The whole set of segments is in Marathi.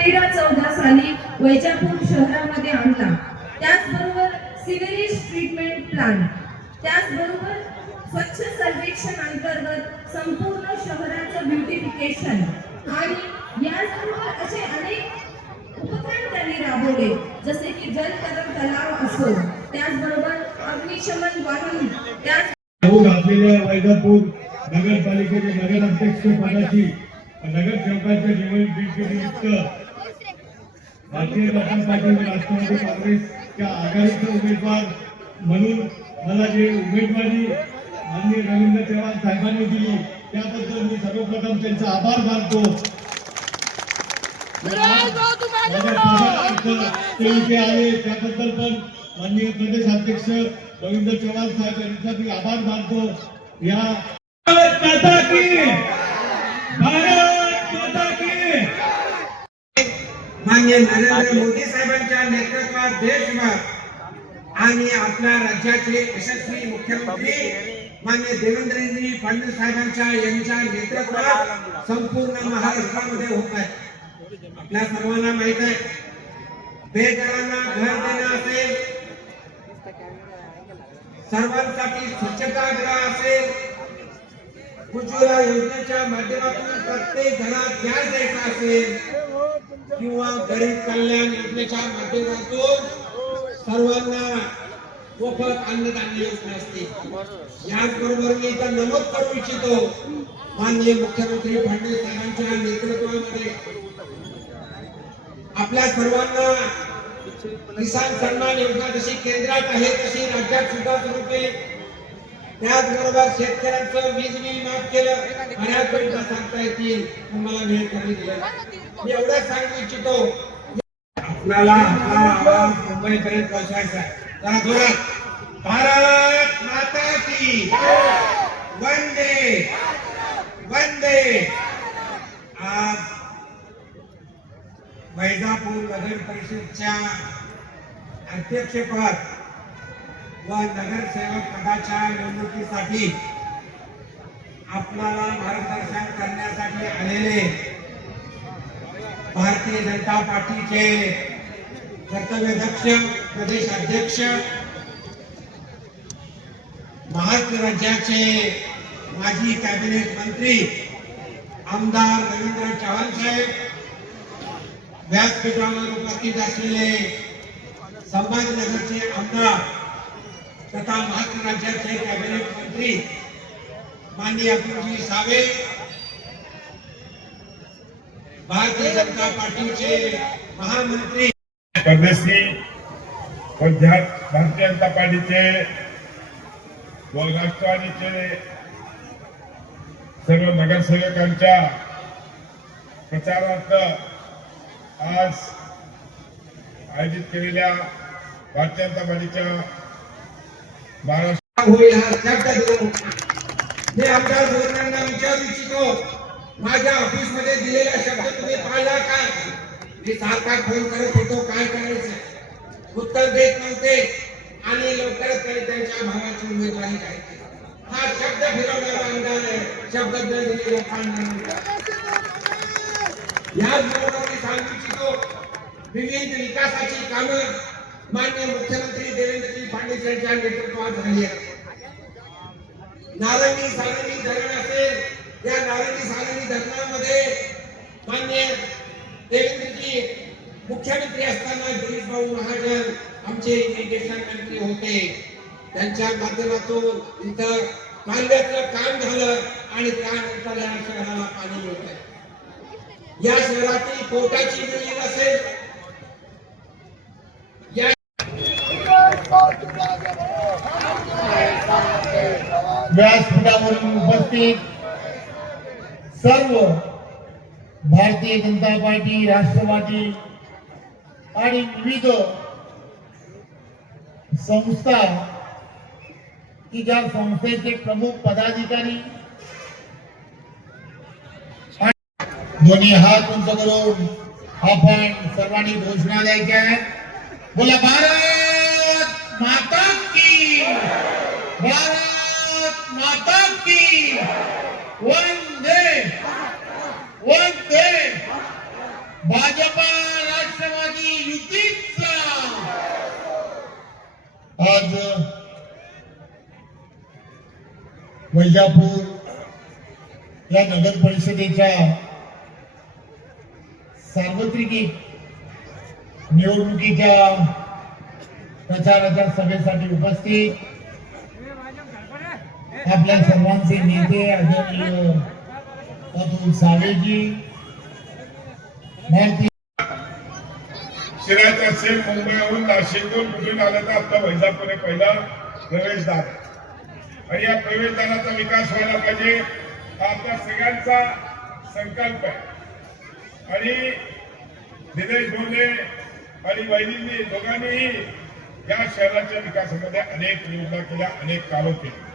तेरा चौदा साली वैजापूर शहरामध्ये आणला. त्याचबरोबर सिव्हिलेज ट्रीटमेंट प्लांट. त्याचबरोबर स्वच्छ सर्वेक्षण अंतर्गत संपूर्ण शहराचं ब्युटिफिकेशन. आणि याचबरोबर असे अनेक उपक्रम त्यांनी राबवले जसे की जलतरण तलाव असो त्याचबरोबर अग्निशमन वाहन त्याच भाऊ घातलेल्या वैजापूर नगरपालिकेचे नगराध्यक्ष पदाची नगरसेवकांच्या निवडणुकीनिमित्त भारतीय जनता पार्टी व राष्ट्रवादी काँग्रेसच्या आघाडीचे उमेदवार म्हणून मला जे उमेदवारी माननीय रवींद्र चव्हाण साहेबांनी दिली त्याबद्दल मी सर्वप्रथम त्यांचा आभार मानतो. ते आले त्याबद्दल पण माननीय प्रदेशाध्यक्ष रवींद्र चव्हाण साहेब यांचा मी आभार मानतो. या भारत माता की भारत माता की मान्य नरेंद्र मोदी साहेबांच्या नेतृत्वात देशभर आणि आपल्या राज्याचे यशस्वी मुख्यमंत्री मान्य देवेंद्रजी फडणवीस साहेबांच्या यांच्या नेतृत्वात संपूर्ण महाराष्ट्रामध्ये होत आहे. आपल्या सर्वांना माहीत आहे बेघरांना घर देणं असेल सर्वांसाठी स्वच्छतागृह असेल उज्ज्वला योजनेच्या माध्यमातून प्रत्येक घरात गॅस द्यायचा असेल किंवा गरीब कल्याण योजनेच्या माध्यमातून सर्वांना मोफत अन्नधान्य योजना असते. याचबरोबर मी इथं नमूद करू इच्छितो. माननीय मुख्यमंत्री फडणवीस साहेबांच्या नेतृत्वामध्ये आपल्या सर्वांना किसान सन्मान योजना जशी केंद्रात आहे तशी राज्यात सुद्धा सुरू केली. त्याचबरोबर शेतकऱ्यांचं वीज बिल माफ केलं. बऱ्याच गोष्टी सांगता येतील. तुम्हाला वेळ कमी दिला. मी एवढं सांगू इच्छितो. आपल्याला हा आवाज मुंबईपर्यंत पोहोचायचा आहे. जरा जोरात. भारत माता की वंदे. वंदे. आज वैजापूर नगर परिषदच्या अध्यक्षपद व नगरसेवक पदाच्या निवडणुकीसाठी आपल्याला मार्गदर्शन करण्यासाठी आलेले भारतीय जनता पार्टीचे कर्तव्यदक्ष प्रदेश अध्यक्ष महाराष्ट्र राज्याचे माजी कॅबिनेट मंत्री आमदार रवींद्र चव्हाण साहेब व्यासपीठावर उपस्थित असलेले संभाजीनगरचे आमदार तथा महाराष्ट्र राज्याचे कॅबिनेट मंत्री माननीय अब्दुलजी सावे भारतीय जनता पार्टीचे महामंत्री परदेशी भारतीय जनता पार्टीचे व राष्ट्रवादीचे सर्व नगरसेवकांच्या प्रचारार्थ आज आयोजित केलेल्या भारतीय जनता पार्टीच्या महाराष्ट्र होईल हा आमच्या धोरणांना विचारू इच्छितो. माझ्या ऑफिसमध्ये दिलेला शब्द तुम्ही पाहिला का मी सारखा फोन करत होतो काय करायचं? उत्तर देत नव्हते. आणि लवकरच तरी त्यांच्या भावाची उमेदवारी काय हा शब्द फिरवणारा आमदार आहे. शब्द दिलेला पाळणारा याचबरोबर मी सांगू इच्छितो विविध विकासाची कामं मान्य मुख्यमंत्री देवेंद्रजी फडणवीस यांच्या नेतृत्वात झाली आहे नारंगी सारंगी धरण असेल या नारंगी सारंगी धरणामध्ये मान्य देवेंद्रजी मुख्यमंत्री असताना गिरीश भाऊ महाजन आमचे इरिगेशन मंत्री होते. त्यांच्या माध्यमातून इथं कांद्याचं काम झालं आणि त्यानंतर या शहराला पाणी मिळत या शहरातील पोटाची बिल्डिंग असेल व्यासपीठावरून उपस्थित सर्व भारतीय जनता पार्टी, राष्ट्रवादी विविध संस्था की ज्या संस्थेचे प्रमुख पदाधिकारी दोन्ही हात उंच करून आपण सर्वांनी घोषणा द्यायच्या बोला, भारत माता की, भारत माता की. वंदे वंदे भाजपा राष्ट्रवादी युतीचा. आज वैजापूर या नगर परिषदेच्या सार्वत्रिक निवडणुकीच्या प्रचाराच्या सभेसाठी उपस्थित आपल्या सर्वांचे नेते आदरणीय अतुल सावेजी भारतीय शिराच्या सेम मुंबईहून नाशिकहून कुठून आला तर आपला वैजापूर आहे पहिला प्रवेशद्वार. आणि या प्रवेशद्वाराचा विकास व्हायला पाहिजे हा आपल्या सगळ्यांचा संकल्प आहे. आणि दिनेश बोलले आणि वहिनींनी दोघांनीही या शहराच्या विकासामध्ये अनेक योजना केल्या अनेक कामं केली.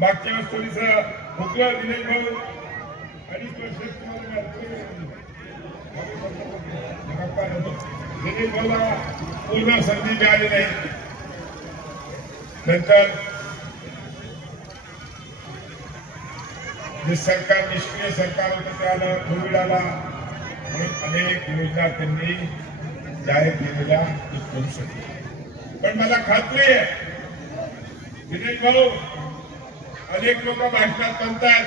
मागच्या वेळेस थोडीसं हुकलं दिनेश भाऊ आणि दिनेश भाऊला पूर्ण संधी मिळाली नाही. नंतर जे सरकार निष्क्रिय सरकार होतं ते आलं कोविड आला. म्हणून अनेक योजना त्यांनी जाहीर केलेल्या करू शकतो पण मला खात्री आहे दिनेश भाऊ अनेक लोक भाषणात म्हणतात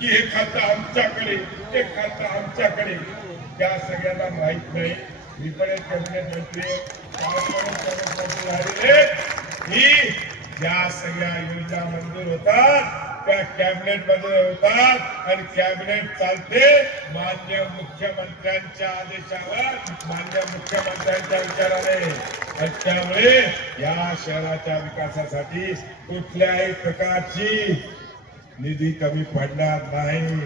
की हे खातं आमच्याकडे ते खातं आमच्याकडे. त्या सगळ्यांना माहीत नाही. मी पण एक कॅबिनेट मंत्री आहे. की ज्या सगळ्या योजना मंजूर होतात त्या कॅबिनेटमध्ये होतात आणि कॅबिनेट चालते मान्य मुख्यमंत्र्यांच्या आदेशावर. मान्य मुख्यमंत्र्यांच्या विचाराने. आणि त्यामुळे या शहराच्या विकासासाठी कुठल्याही प्रकारची निधी कमी पडणार नाही.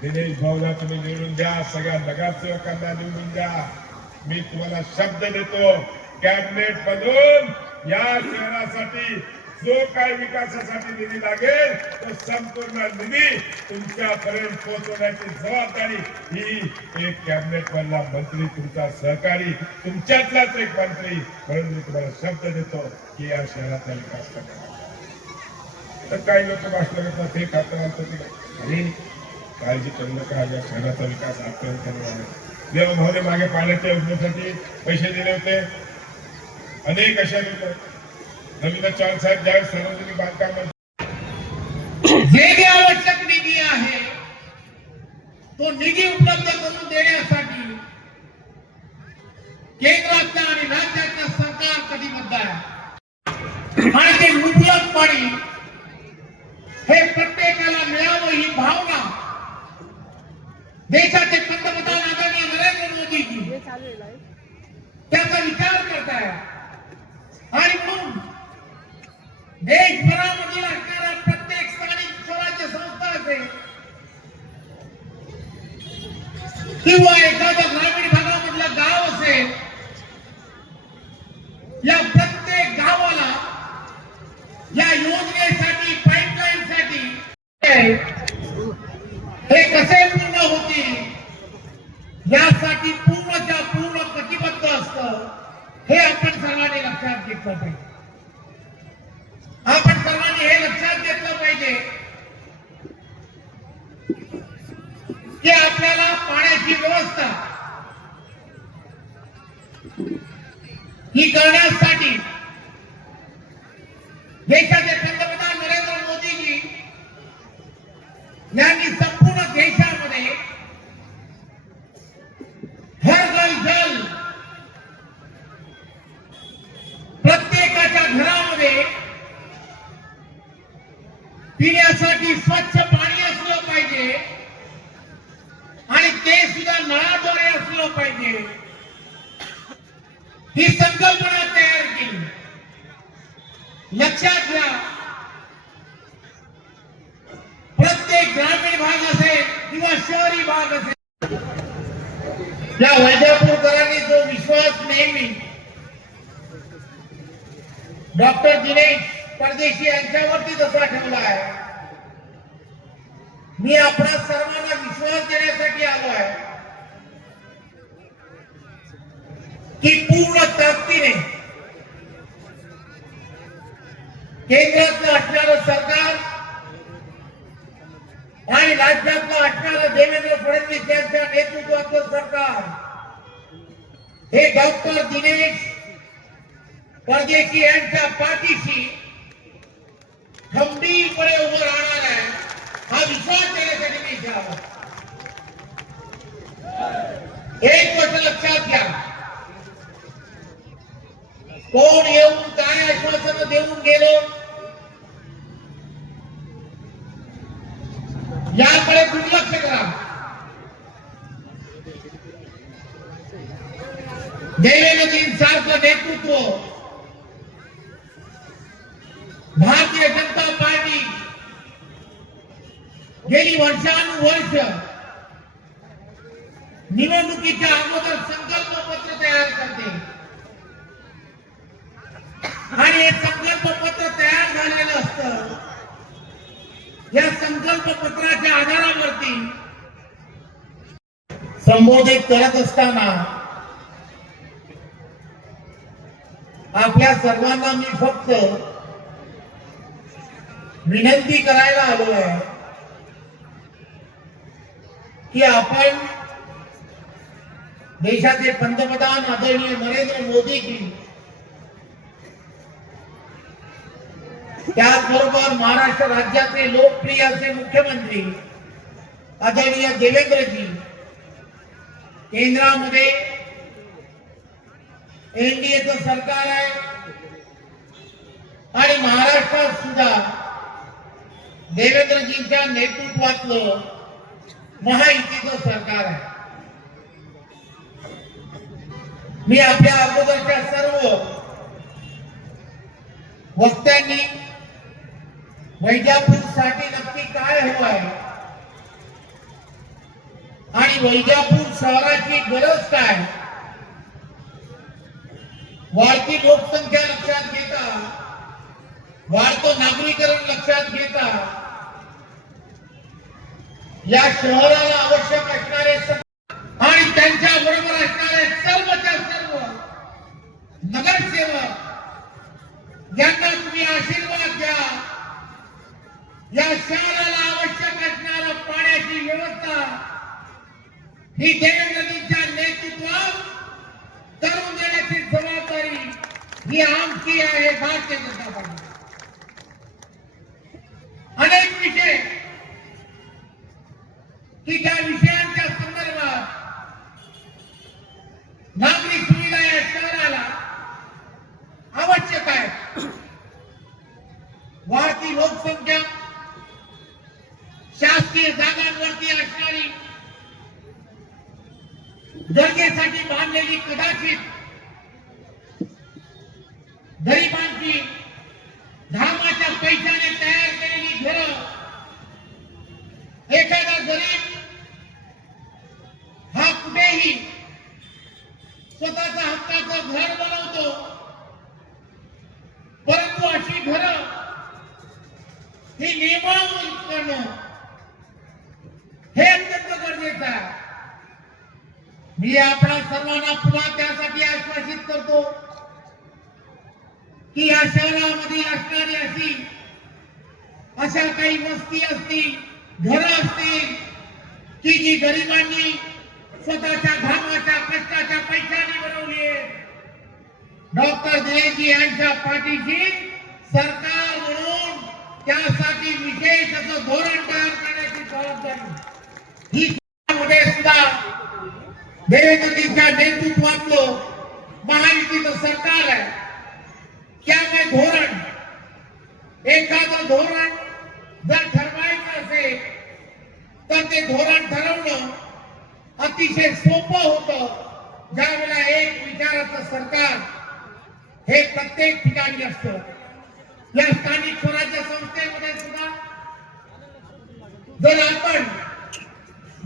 दिनेश भाऊला तुम्ही निवडून द्या सगळ्या नगरसेवकांना निवडून द्या. मी तुम्हाला शब्द देतो कॅबिनेट मधून या शहरासाठी जो काही विकासासाठी निधी लागेल तो संपूर्ण निधी तुमच्यापर्यंत पोहोचवण्याची जबाबदारी ही एक कॅबिनेट मधला मंत्री तुमचा सहकारी तुमच्यातलाच एक मंत्री म्हणून मी तुम्हाला शब्द देतो की या शहराचा विकास करा. तर काही लोक भाषण करतात हे खातं आमचं अरे काळजी करू नका या शहराचा विकास आपल्याला करणार आहे. मागे पाण्याच्या योजनेसाठी पैसे दिले होते. अनेक अशा लोक रवींद्र चव्हाण साहेब ज्यावेळेस सार्वजनिक बांधकाम जे जे आवश्यक निधी आहे तो निधी उपलब्ध करून देण्यासाठी केंद्राचं आणि राज्याचं सरकार कटिबद्ध आहे. आणि ते मुबलक पाणी हे प्रत्येकाला मिळावं ही भावना देशाचे पंतप्रधान आदरणीय नरेंद्र मोदीजी त्याचा विचार करताय आणि म्हणून देशभरामधील असणाऱ्या प्रत्येक स्थानिक स्वराज्य संस्था असेल किंवा देशाचे नेहमी डॉक्टर दिनेश परदेशी यांच्यावरती जसा ठेवला आहे. मी आपणा सर्वांना विश्वास देण्यासाठी आलो आहे. की पूर्ण ताकदीने केंद्रातलं असणारं सरकार आणि राज्यातलं असणारं देवेंद्र फडणवीस यांच्या नेतृत्वाचं सरकार हे डॉक्टर दिनेश परदेशी यांच्या पाठीशी खंबीरपणे उभं राहणार आहे हा। विश्वास मी इथे आलो एक गोष्ट लक्षात घ्या कोण येऊन काय आश्वासन देऊन गेलो? याकडे दुर्लक्ष करा। देवेंद्रजींसारखं नेतृत्व. भारतीय जनता पार्टी गेली वर्षानुवर्ष निवडणुकीच्या अगोदर संकल्प पत्र तयार करते. आणि हे संकल्प पत्र तयार झालेलं असत. या संकल्प पत्राच्या आधारावरती संबोधित करत असताना आपल्या सर्वांना मी फक्त विनंती करायला आलो आहे की आपण देशाचे पंतप्रधान आदरणीय नरेंद्र मोदीजी त्याचबरोबर महाराष्ट्र राज्याचे लोकप्रिय असे मुख्यमंत्री आदरणीय देवेंद्रजी केंद्रामध्ये एनडीएचं सरकार आहे. आणि महाराष्ट्रात सुद्धा देवेंद्रजींच्या नेतृत्वातलं महायुतीचं सरकार आहे. मी आपल्या अगोदरच्या सर्व वक्त्यांनी वैजापूरसाठी नक्की काय हवं आहे? आणि वैजापूर शहराची गरज काय? वाढती लोकसंख्या लक्षात घेता वाढतो नागरीकरण लक्षात घेता या शहराला आवश्यक असणारे आणि त्यांच्या बरोबर असणारे सर्वच्या सर्व नगरसेवक ज्यांना तुम्ही आशीर्वाद द्या. या शहराला आवश्यक असणारा पाण्याची व्यवस्था ही देण्या नेतृत्वात करून देण्याची जबाबदारी ही आमची आहे भारतीय जनता पार्टी. अनेक विषय. की त्या विषयांच्या संदर्भात नागरिक सुविधा या शहराला आवश्यक आहे. वाढती लोकसंख्या शासकीय जागांवरती असणारी गरजेसाठी बांधलेली कदाचित अशा काही वस्ती असतील, घरं असतील, की जी गरिबांनी स्वतःच्या घामाच्या, कष्टाच्या पैशाने बनवली डॉक्टर दिनेशजी यांच्या पाठीशी सरकार विशेष असं धोरण तयार करण्याची जबाबदारी. ही मध्ये सुद्धा देवेंद्रजींच्या नेतृत्वातलं महायुतीचं सरकार आहे. त्यामुळे धोरण, एखादं धोरण जर ठरवायचं असेल तर ते धोरण ठरवणं अतिशय सोपं होतं. ज्यावेळेला एक विचाराचं सरकार हे प्रत्येक ठिकाणी असतं. या स्थानिक स्वराज्य संस्थेमध्ये सुद्धा जर आपण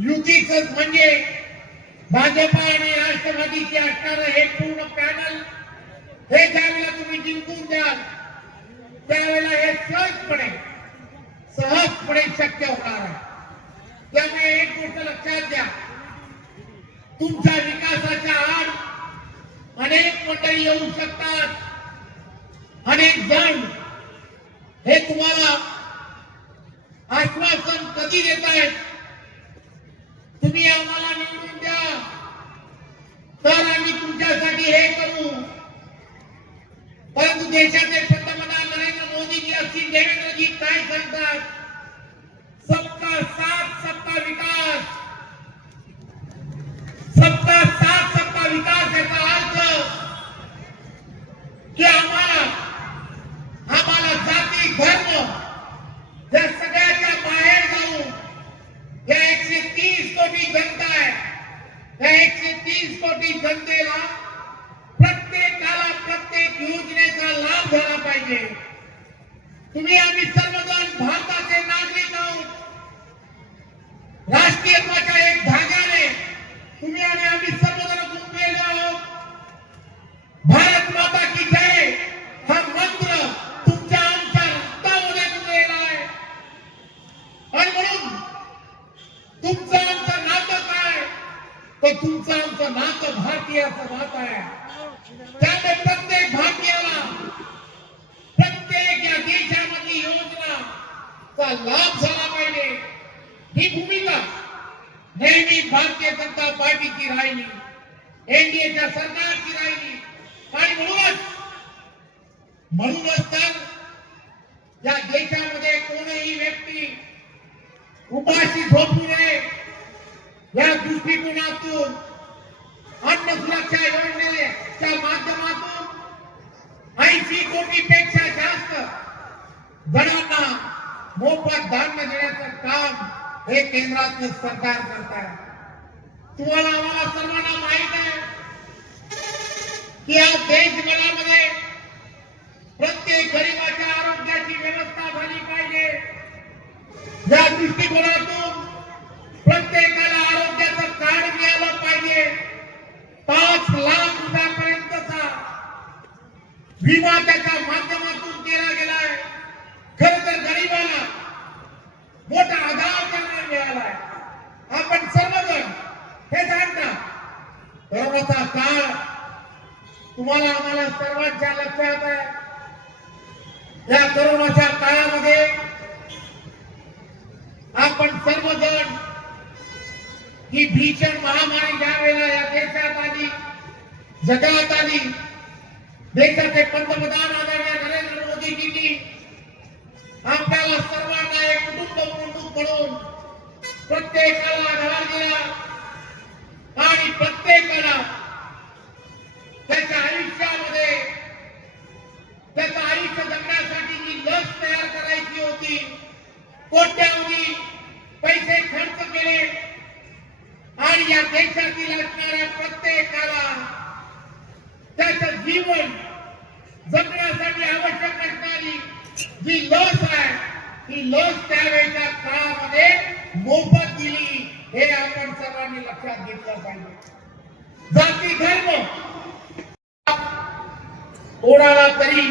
युतीच म्हणजे भाजपा आणि राष्ट्रवादीचे असणार हे पूर्ण पॅनल हे ज्यावेळेला तुम्ही जिंकून द्याल त्यावेळेला हे सहजपणे सहजपणे शक्य होणार आहे. त्यामुळे एक गोष्ट लक्षात घ्या. तुमच्या विकासाच्या आड अनेक मंडळी येऊ शकतात. अनेक जण हे तुम्हाला आश्वासन कधी देत आहेत? तुम्ही आम्हाला निवडून द्या. तर आम्ही तुमच्यासाठी हे करू. परंतु देशाचे मोदीजी असतील देवेंद्रजी काय सांगतात सबका साथ, सबका विकास। सबका साथ, सबका विकास याचा अर्थ? की आम्हाला आम्हाला जाती, धर्म या सगळ्याच्या बाहेर जाऊन या एकशे तीस कोटी जनता आहे या एकशे तीस कोटी जनतेला प्रत्येकाला प्रत्येक योजनेचा लाभ झाला पाहिजे। तुम्ही आम्ही सर्वजण भारताचे नागरिक आहोत. तर या देशामध्ये कोणीही व्यक्ती? उपाशी झोपू नये या दृष्टिकोनातून अन्न सुरक्षा योजनेच्या माध्यमातून ऐंशी कोटी पेक्षा जास्त जणांना मोफत धान्य देण्याचं काम हे केंद्रातलं सरकार करत आहे तुम्हाला आम्हाला सर्वांना माहित आहे की आज देशभरामध्ये प्रत्येक गरीबाच्या आरोग्याची व्यवस्था झाली पाहिजे. या दृष्टिकोनातून प्रत्येकाला आरोग्याचं कार्ड मिळालं पाहिजे. पाच लाख रुपयापर्यंतचा विमा त्याचा माध्यमातून केला गेलाय खर तर गरीबाला मोठा आधार त्यांना मिळालाय आपण सर्वजण हे जाणता कोरोनाचा काळ तुम्हाला आम्हाला सर्वांच्या लक्षात आहे या कोरोनाच्या काळामध्ये आपण सर्वजण ही भीषण महामारी ज्या वेळेला या देशात आली जगात आली देशाचे पंतप्रधान आदरणीय नरेंद्र मोदीजींनी आपल्याला सर्वांना एक कुटुंब प्रमुख म्हणून प्रत्येकाला आधार दिला आणि प्रत्येकाला त्याच्या आयुष्यामध्ये त्याचं आयुष्य जगण्यासाठी जी लस तयार करायची होती कोट्यावधी पैसे खर्च केले आणि या देशातील असणाऱ्या प्रत्येकाला त्याचं जीवन जगण्यासाठी आवश्यक असणारी जी लस आहे ही लस त्यावेळेच्या काळामध्ये मोफत दिली हे आपण सर्वांनी लक्षात घेतलं पाहिजे जाती धर्म कोणाला तरी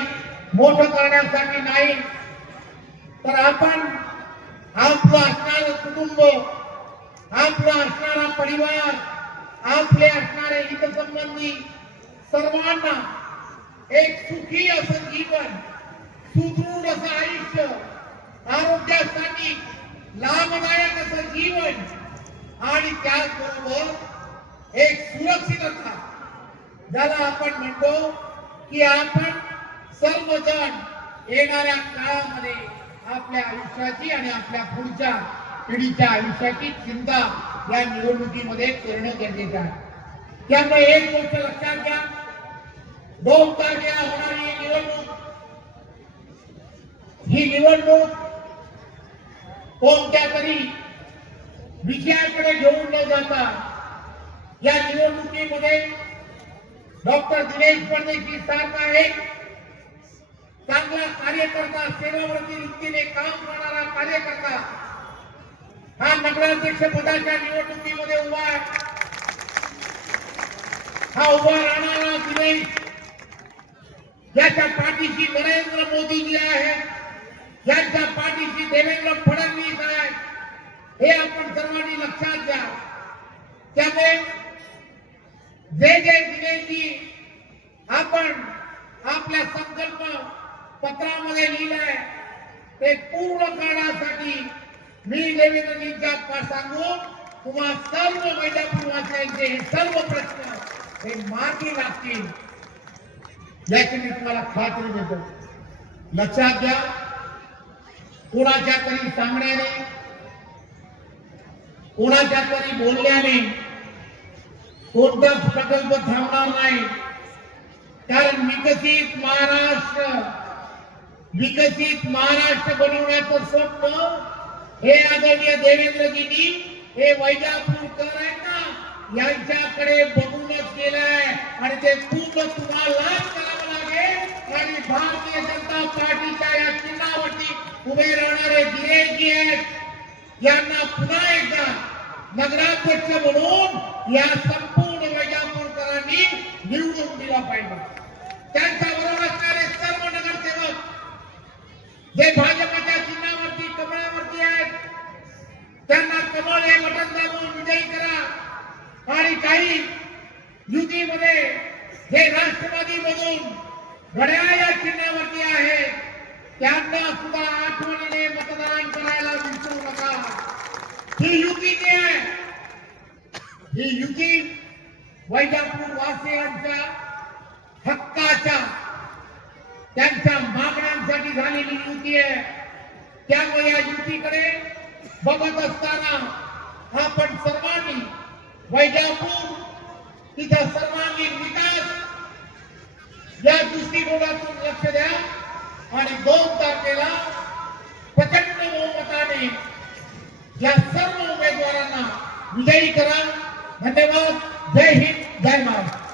मोठं करण्यासाठी नाही तर आपण आपलं असणारं कुटुंब आपला असणारा परिवार आपले असणारे हितसंबंधी सर्वांना एक सुखी असं जीवन सुदृढ असं आयुष्य आरोग्यासाठी लाभदायक असं जीवन आणि त्याचबरोबर एक सुरक्षितता ज्याला आपण म्हणतो की आपण सर्वजण येणाऱ्या काळामध्ये आपल्या आयुष्याची आणि आपल्या पुढच्या पिढीच्या आयुष्याची चिंता या निवडणुकीमध्ये करणं गरजेचं आहे. त्यामुळे एक गोष्ट लक्षात घ्या. दोन तारखेला होणारी ही निवडणूक ही निवडणूक कोणत्या तरी विषयाकडे घेऊन न जाता या निवडणुकीमध्ये डॉक्टर दिनेश परदेशी सारखा एक चांगला कार्यकर्ता सेवावृत्ती वृत्तीने काम करणारा कार्यकर्ता हा नगराध्यक्ष पदाच्या निवडणुकीमध्ये उभा आहे. हा उभा राहणारा दिनेश याच्या पाठीशी नरेंद्र मोदीजी आहे यांच्या पाठीशी देवेंद्र फडणवीस आहे. हे आपण सर्वांनी लक्षात घ्या. त्यामुळे जे जे दिनेशजी आपण आपल्या संकल्प पत्रामध्ये लिहिलंय ते पूर्ण करण्यासाठी मी देवेंद्रजींच्या पा- सांगून तुम्हा सर्व वैजापूर हे सर्व प्रश्न हे मार्गी लागतील. याची मी तुम्हाला खात्री देतो. लक्षात घ्या कोणाच्या तरी सांगण्याने कोणाच्या तरी बोलण्याने कोणताच प्रकल्प थांबणार नाही. कारण विकसित महाराष्ट्र विकसित महाराष्ट्र बनवण्याचं स्वप्न हे आदरणीय देवेंद्रजींनी हे वैजापूरकर आहेत ना यांच्याकडे बघूनच केलंय. आणि ते पूर्ण तुम्हाला करावं लागेल. आणि भारतीय जनता पार्टीच्या या चिन्हावरती उभे राहणारे गिरेकी आहेत यांना पुन्हा एकदा नगराध्यक्ष म्हणून या संपूर्ण वैजापूरकरांनी निवडून दिला पाहिजे. त्यांच्या बरोबर असणारे सर्व जे भाजपच्या चिन्हावरती कमळावरती आहेत त्यांना कमळ हे बटन दाबून विजयी करा. आणि काही युतीमध्ये जे राष्ट्रवादी मधून घड्याळ या चिन्हावरती आहे त्यांना सुद्धा आठवणीने मतदान करायला विसरू नका. ही युती जी आहे. ही युती वैजापूर वासियांच्या हक्काच्या त्यांच्या मागण्यांसाठी झालेली युती आहे. त्यामुळे या युतीकडे बघत असताना आपण सर्वांनी वैजापूर तिचा सर्वांगीण विकास या दृष्टिकोनातून लक्ष द्या. आणि दोन तारखेला प्रचंड बहुमताने या सर्व उमेदवारांना विजयी करा. धन्यवाद. जय हिंद. जय महाराष्ट्र.